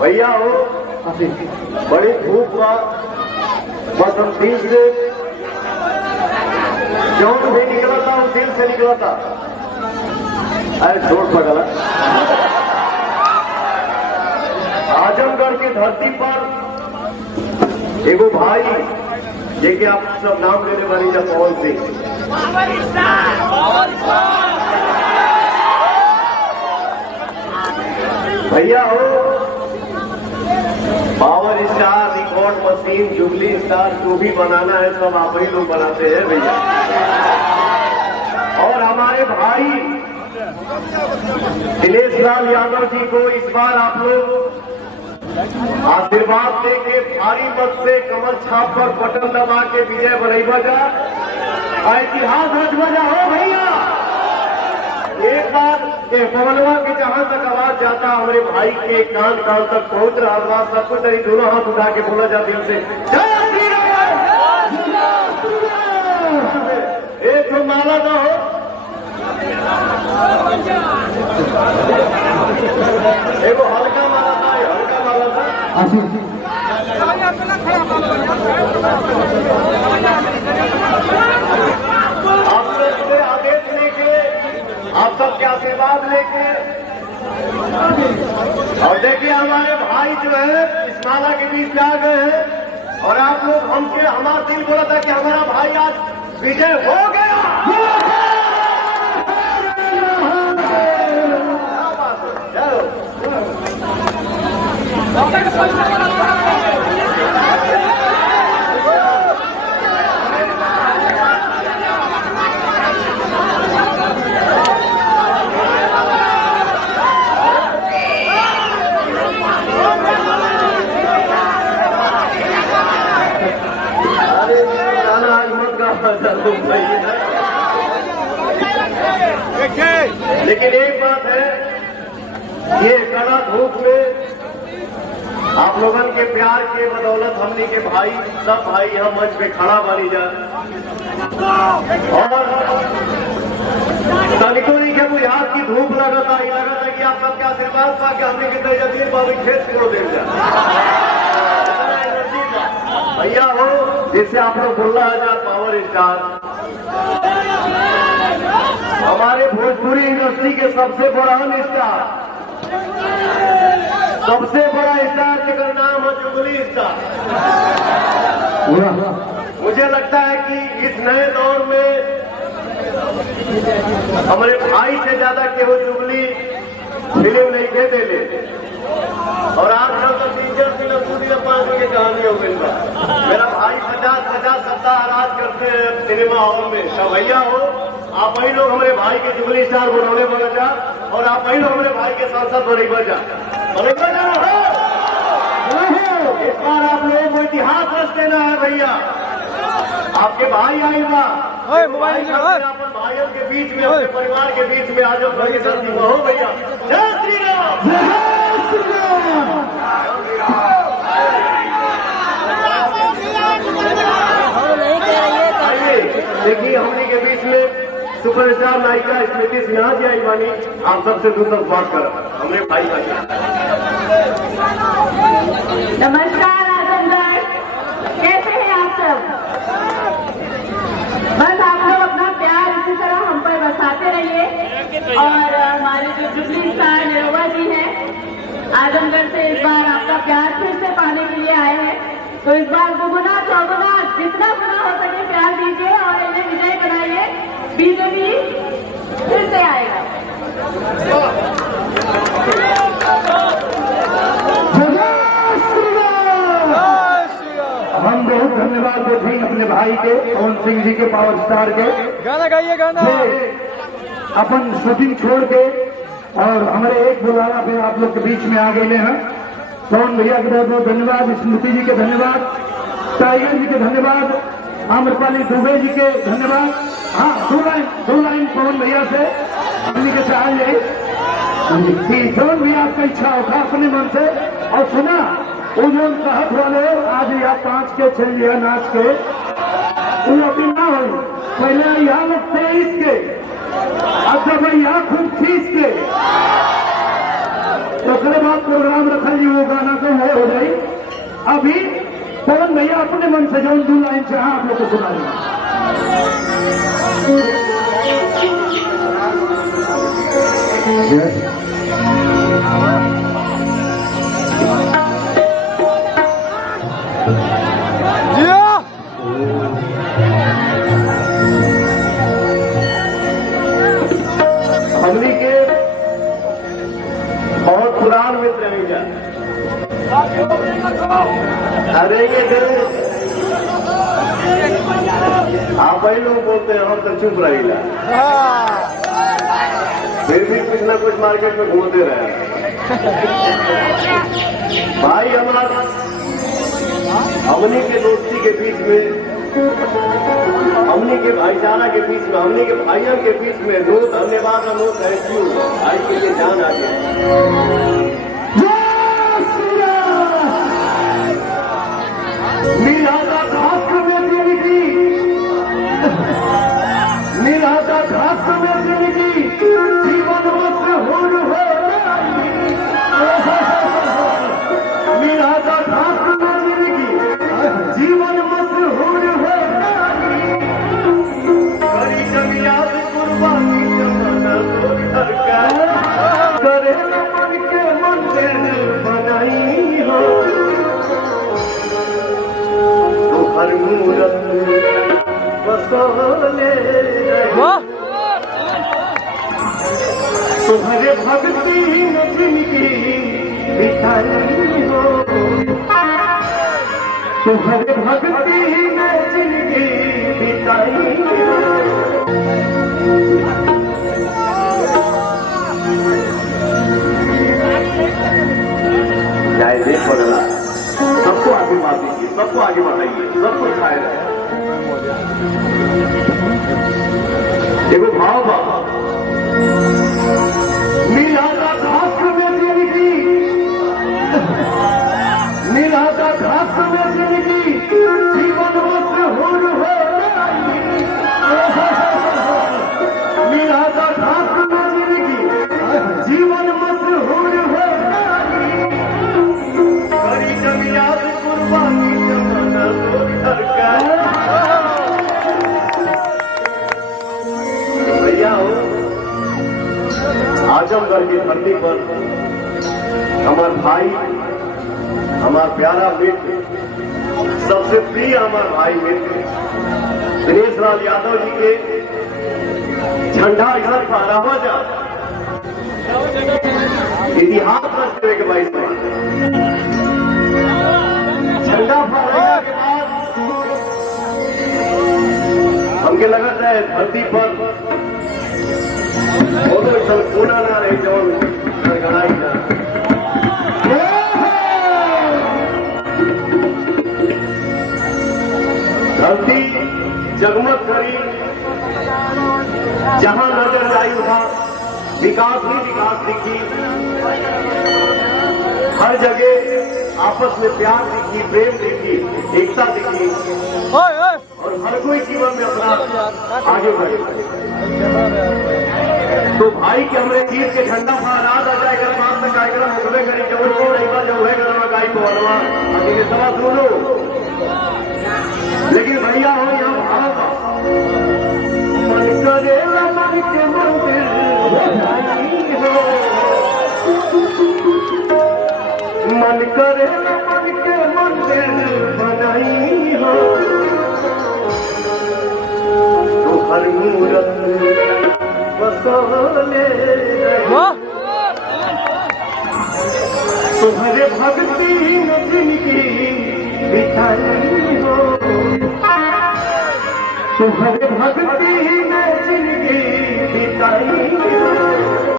भैया हो बड़ी धूप का बस हम दिल से जौन भी निकला था वो दिल से निकला था। अरे छोड़ पड़ा आजमगढ़ की धरती पर एगो भाई जेके आप सब नाम लेने वाली जब पवन सिंह भैया हो power star record machine jubilee star जो भी बनाना है सब आप ही लोग बनाते हैं भैया। और हमारे भाई दिनेश लाल यादव जी को इस बार आप लोग आशीर्वाद देके भारी मत से कमल छाप पर बटन दबा के विजय बनैबा जा इतिहास रचवा जा हो भैया। एक बार पवनवा के जहां तक आवाज जाता हमारे भाई के कान कान तक पहुंच रहा था सब कुछ तरी दोनों हाथ उठा के बोला जा दिल से जय श्री राम। एक तो माला ना हो एगो हल्का माला था हल्का माला था। आप सबसे आदेश लेके आप सबके आशीर्वाद लेके और देखिए हमारे भाई जो है इस माला के बीच में आ गए हैं और आप लोग हमसे हमारा दिल बोला था कि हमारा भाई आज विजय हो गया। लेकिन एक बात है ये कड़ा धूप में आप लोगन के प्यार के बदौलत हमने के भाई सब भाई यहाँ मंच पे खड़ा बनी जा और तनिको नहीं के बुझात की धूप लगा था कि आप सबके आशीर्वाद पा के हमने के दिन बाबू खेत छोड़ दे भैया हो जिससे आप लोग 16,000 पावर स्टार हमारे भोजपुरी इंडस्ट्री के सबसे बड़ा स्टार सबसे बड़ा स्टार जिसका नाम है जुबली स्टार। मुझे लगता है कि इस नए दौर में हमारे भाई से ज्यादा केवल जुबली फिल्म नहीं दे ले और आजकल तो 3 फिल्म 2 दिन 5 की कहानी हो गई। मेरा भाई 50 सप्ताह राज करते हैं सिनेमा हॉल में। सब भैया हो आप वही लोग हमारे भाई के जुबली स्टार बनौले बना जा और आप वही लोग हमारे भाई के सांसद बनेबा जा इस बार आप लोगों को इतिहास रच देना है भैया। आपके भाई आएगा अपन भाइयों के बीच में अपने परिवार के बीच में आज के साथ हो भैया। जय श्री राम। देखिए हमने के बीच में सुपरस्टार नायिका स्मृति सिन्हा जी आई बानी आप सबसे दूसरा बात कर हमने भाई नमस्कार आजमगढ़ कैसे हैं आप सब। बस आप लोग अपना प्यार इसी तरह हम पर बरसाते रहिए और हमारे जो जुबली स्टार निरोवा जी हैं आजमगढ़ से इस बार आपका प्यार फिर से पाने के लिए आए हैं तो इस बार दुगुना चौगुना जितना गुना हो सके प्यार दीजिए और इन्हें विजय बनाइए। बीजेपी फिर से आएगा। हम बहुत धन्यवाद देते हैं अपने भाई के पवन सिंह जी के पावर स्टार के गाना गाइए गाना अपन शूटिंग छोड़ के और हमारे एक बुलावा पे आप लोग के बीच में आ गए हैं। पवन भैया के बहुत बहुत धन्यवाद, स्मृति जी के धन्यवाद, टाइगर जी के धन्यवाद, आम्रपाली दुबे जी के धन्यवाद। हाँ दो लाइन पवन भैया से हमने के चाह कि जो भी आपका इच्छा होगा अपने मन से और सुना वो जो कहत वाले आज यहाँ 5 के चल लिया नाच के वो अभी ना हो पहले यहाँ लोग 23 के अब जब यहाँ खूब 30 के तकरे बाद प्रोग्राम रखल जी वो गाना को हो जाए। अभी पवन भैया अपने मन से जो 2 लाइन चाह आप लोग को सुना दें। हमने के बहुत पुरान मित्र हैं क्या? अरे ये आप ही लोग बोलते हैं, हम तो चुप रहिला, फिर भी कुछ ना कुछ मार्केट में घूमते रहे। भाई हमारा हमने के दोस्ती के बीच में, हमने के भाईचारा के बीच में, हमने के भाइयों के बीच में नो धन्यवाद और नो थैंक यू भाई के लिए जान आ गया। मिलादा घास में जिंदगी, मिलादा घास में जिंदगी, जीवन मशहूर हो गई। मिलादा घास में जिंदगी, जीवन मशहूर हो गई। करी जब याद कुर्बानी जमाना तो घर का, करे मन के मंदिर बनाई हो, हर मूरत बसोले तुम्हारे भक्ति में जिंदगी बिताई हो, तुम्हारे भक्ति में जिंदगी बिताई हो। जय देव बदला, सबको आशीर्वाद दीजिए, सबको आगे बढ़ाइए, सबको उठाएगा। देखो भाव बाबा, मिलादा घास में जिंदगी, मिलादा घास में जिंदगी, जीवन मशहूर हो गई। मिलादा घास में जिंदगी, जीवन मशहूर हो गई। करी जब याद कुर्बानी जमाना तो घर का। भैया हो, आजमगढ़ की धरती पर हमार भाई, हमार प्यारा मित्र, सबसे प्रिय हमार भाई मित्र दिनेश लाल यादव जी के झंडा इधर फहरावा जा, इतिहास रचने के भाई झंडा फहराने के बाद हमके लगता है धरती पर वो तो सब पूरा ना रहे जो गड़गड़ाई ना। धरती जगमग करी, जहां नजर आई वहां विकास ही विकास दिखी, हर जगह आपस में प्यार दिखी, प्रेम दिखी, एकता दिखी, और हर कोई जीवन में अपना आगे बढ़े। तो भाई के हमरे तीर के झंडा फहरात आ जाए, अगर बात में कार्यक्रम होवे करी जब वो नहीं बा जब है गरमा गाई को बनवा अभी सवा सुनो। लेकिन भैया हो यहाँ भाव मन करे मन के मंदिर मन करे मन के मंदिर बनाई हो, तो हर मूरत बसोले तुम्हारे भक्ति में जिंदगी बिताई हो, तुम्हारे भक्ति में जिंदगी बिताई हो।